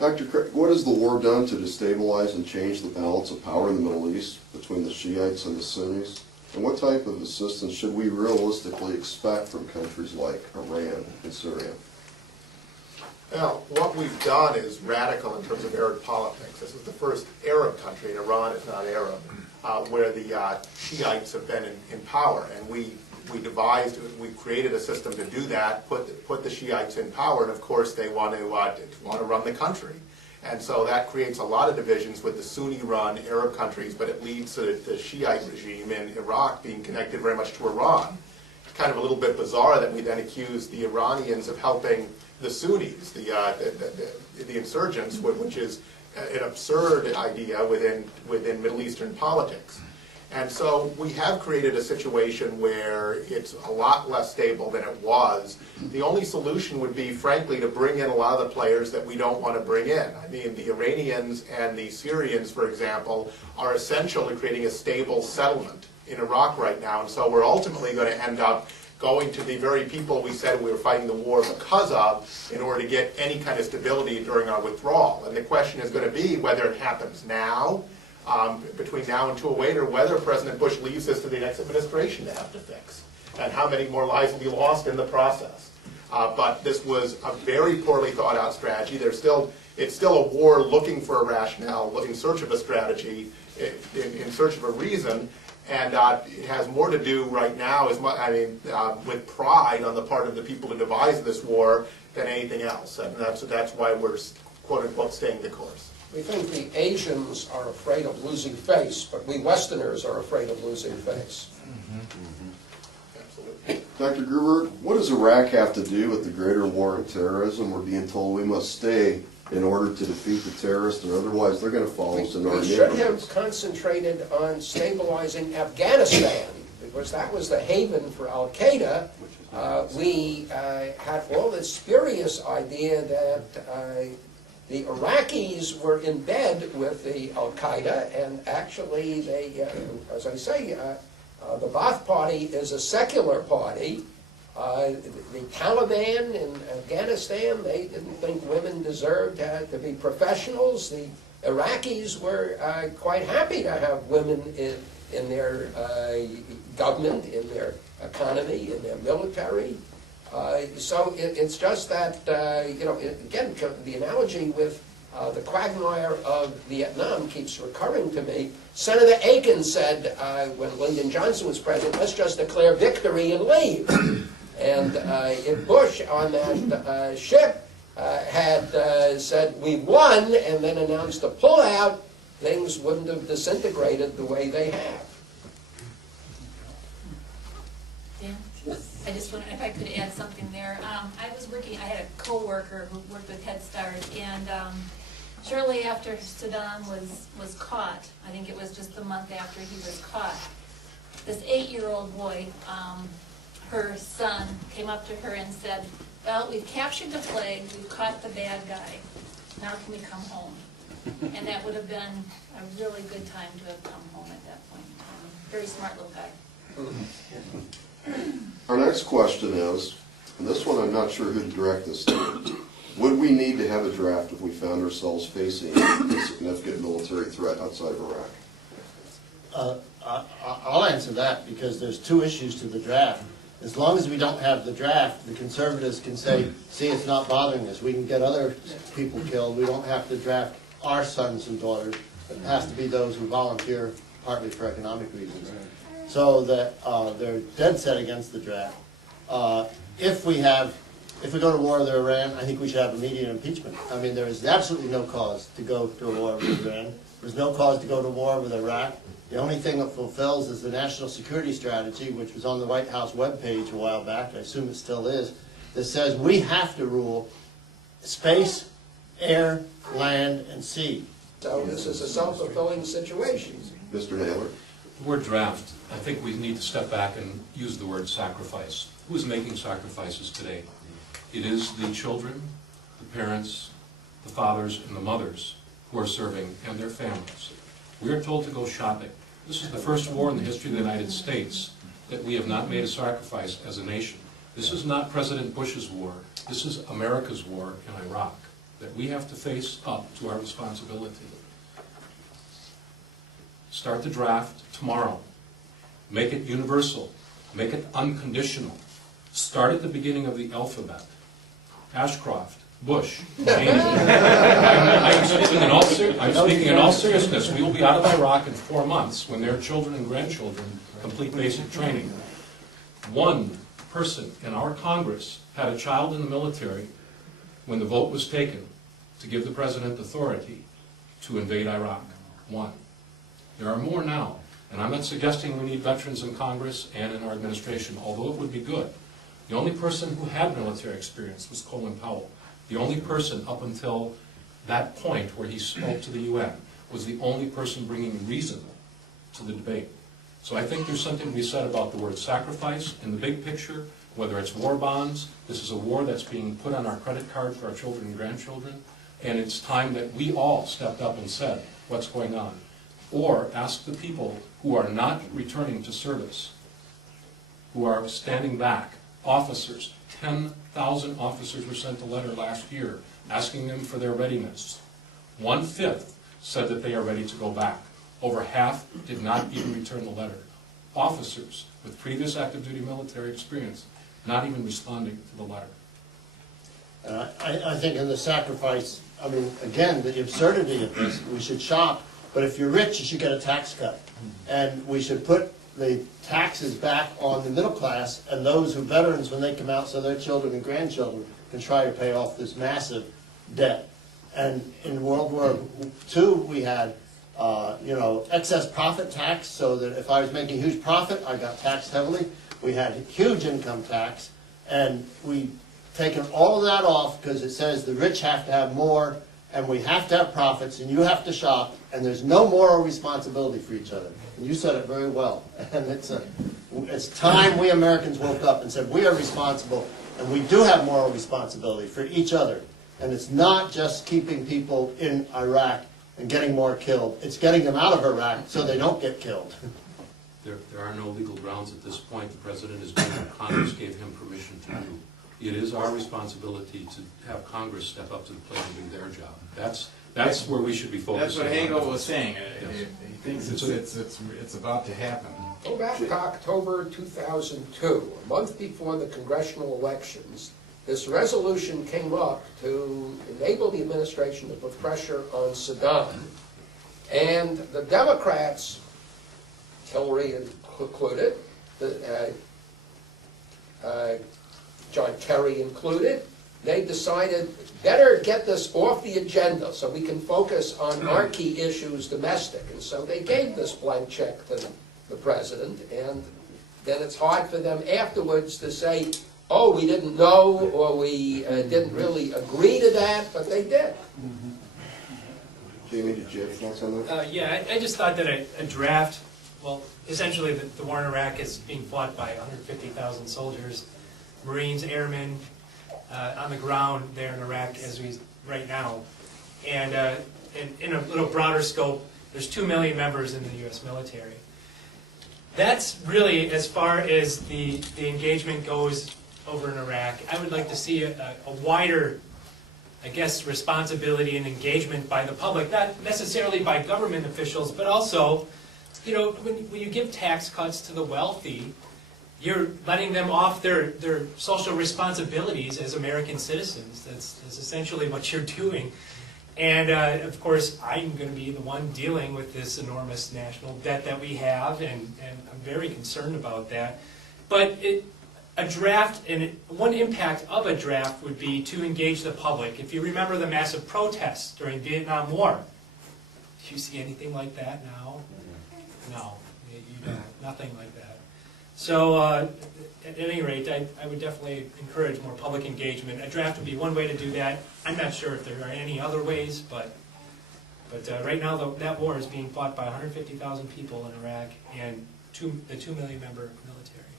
Dr. Craig, what has the war done to destabilize and change the balance of power in the Middle East between the Shiites and the Sunnis? And what type of assistance should we realistically expect from countries like Iran and Syria? Now, what we've done is radical in terms of Arab politics. This is the first Arab country, and Iran is not Arab, where the Shiites have been in power. And we created a system to do that, put the Shiites in power, and of course they want to run the country. And so that creates a lot of divisions with the Sunni-run Arab countries, but it leads to the Shiite regime in Iraq being connected very much to Iran. It's kind of a little bit bizarre that we then accuse the Iranians of helping the Sunnis, the insurgents, which is an absurd idea within Middle Eastern politics. And so we have created a situation where it's a lot less stable than it was. The only solution would be, frankly, to bring in a lot of the players that we don't want to bring in. I mean, the Iranians and the Syrians, for example, are essential to creating a stable settlement in Iraq right now. And so we're ultimately going to end up going to the very people we said we were fighting the war because of in order to get any kind of stability during our withdrawal. And the question is going to be whether it happens now, between now and 2008, or whether President Bush leaves this to the next administration to have to fix, and how many more lives will be lost in the process. But this was a very poorly thought out strategy. It's still a war looking for a rationale, in search of a strategy, in search of a reason, and it has more to do right now, with pride on the part of the people who devised this war than anything else, and that's why we're quote unquote staying the course. We think the Asians are afraid of losing face, but we Westerners are afraid of losing face. Absolutely. Dr. Gruber, what does Iraq have to do with the greater war on terrorism? We're being told we must stay in order to defeat the terrorists, or otherwise they're going to follow us in our neighborhoods. We should have concentrated on stabilizing Afghanistan, because that was the haven for Al-Qaeda. We had all this spurious idea that the Iraqis were in bed with the Al-Qaeda, and actually they, as I say, the Ba'ath Party is a secular party. The Taliban in Afghanistan, they didn't think women deserved to be professionals. The Iraqis were quite happy to have women in their government, in their economy, in their military. So it's just that, again, the analogy with the quagmire of Vietnam keeps recurring to me. Senator Aiken said when Lyndon Johnson was president, let's just declare victory and leave. And if Bush on that ship had said we won and then announced a pullout, things wouldn't have disintegrated the way they have. Yeah. I just wonder if I could add something there. I had a co-worker who worked with Head Start, and shortly after Saddam was caught, I think it was just the month after he was caught, this 8-year-old boy, her son, came up to her and said, well, we've captured the flag, we've caught the bad guy, now can we come home? And that would have been a really good time to have come home at that point in time. Very smart little guy. Our next question is, and this one I'm not sure who to direct this to, would we need to have a draft if we found ourselves facing a significant military threat outside of Iraq? I'll answer that because there's two issues to the draft. As long as we don't have the draft, the conservatives can say, see, it's not bothering us. We can get other people killed. We don't have to draft our sons and daughters. It has to be those who volunteer, partly for economic reasons. So that they're dead set against the draft. If we go to war with Iran, I think we should have immediate impeachment. I mean, there is absolutely no cause to go to a war with Iran. There's no cause to go to war with Iraq. The only thing that fulfills is the national security strategy, which was on the White House webpage a while back, I assume it still is, that says we have to rule space, air, land, and sea. So this is a self-fulfilling situation. Mr. Naylor? The word draft, I think we need to step back and use the word sacrifice. Who is making sacrifices today? It is the children, the parents, the fathers, and the mothers who are serving, and their families. We are told to go shopping. This is the first war in the history of the United States that we have not made a sacrifice as a nation. This is not President Bush's war. This is America's war in Iraq. that we have to face up to our responsibility. Start the draft tomorrow. Make it universal. Make it unconditional. Start at the beginning of the alphabet. Ashcroft, Bush, Cheney. I'm speaking in all seriousness. We will be out of Iraq in 4 months when their children and grandchildren complete basic training. One person in our Congress had a child in the military when the vote was taken to give the president authority to invade Iraq. One. There are more now. And I'm not suggesting we need veterans in Congress and in our administration, although it would be good. The only person who had military experience was Colin Powell. The only person up until that point where he spoke to the UN was the only person bringing reason to the debate. So I think there's something to be said about the word sacrifice in the big picture, whether it's war bonds. This is a war that's being put on our credit card for our children and grandchildren, and it's time that we all stepped up and said what's going on. Or ask the people who are not returning to service, who are standing back, officers. 10,000 officers were sent a letter last year asking them for their readiness. 1/5 said that they are ready to go back. Over half did not even return the letter. Officers with previous active duty military experience not even responding to the letter. And I think in the sacrifice, I mean, again, the absurdity of this, we should shop, but if you're rich, you should get a tax cut. And we should put the taxes back on the middle class and those who veterans, when they come out, so their children and grandchildren can try to pay off this massive debt. And in World War II, we had, excess profit tax, so that if I was making huge profit, I got taxed heavily. We had huge income tax, and we taken all of that off because it says the rich have to have more, and we have to have profits, and you have to shop, and there's no moral responsibility for each other. And you said it very well. And it's time we Americans woke up and said we are responsible, and we do have moral responsibility for each other. And it's not just keeping people in Iraq and getting more killed. It's getting them out of Iraq so they don't get killed. There are no legal grounds at this point. The President is doing what Congress gave him permission to do. It is our responsibility to have Congress step up to the plate and do their job. That's where we should be focusing. That's what Hagel was saying. Yes. He thinks it's about to happen. Go back to October 2002, a month before the congressional elections. This resolution came up to enable the administration to put pressure on Saddam. And the Democrats, Hillary included, John Kerry included, they decided better get this off the agenda so we can focus on our key issues domestic. And so they gave this blank check to the president, and then it's hard for them afterwards to say, oh, we didn't know, or we didn't really agree to that, but they did. Jamie, did you have thoughts on that? Yeah, I just thought that a draft, well, essentially the war in Iraq is being fought by 150,000 soldiers, Marines, airmen, on the ground there in Iraq right now. And in a little broader scope, there's 2 million members in the U.S. military. That's really, as far as the engagement goes over in Iraq, I would like to see a wider, I guess, responsibility and engagement by the public, not necessarily by government officials, but also, when you give tax cuts to the wealthy, you're letting them off their social responsibilities as American citizens. That's essentially what you're doing. And of course, I'm going to be the one dealing with this enormous national debt that we have, and I'm very concerned about that. But a draft, and one impact of a draft would be to engage the public. If you remember the massive protests during the Vietnam War, do you see anything like that now? No, you don't. Nothing like that. So at any rate, I would definitely encourage more public engagement. A draft would be one way to do that. I'm not sure if there are any other ways, but right now that war is being fought by 150,000 people in Iraq and the 2 million member military.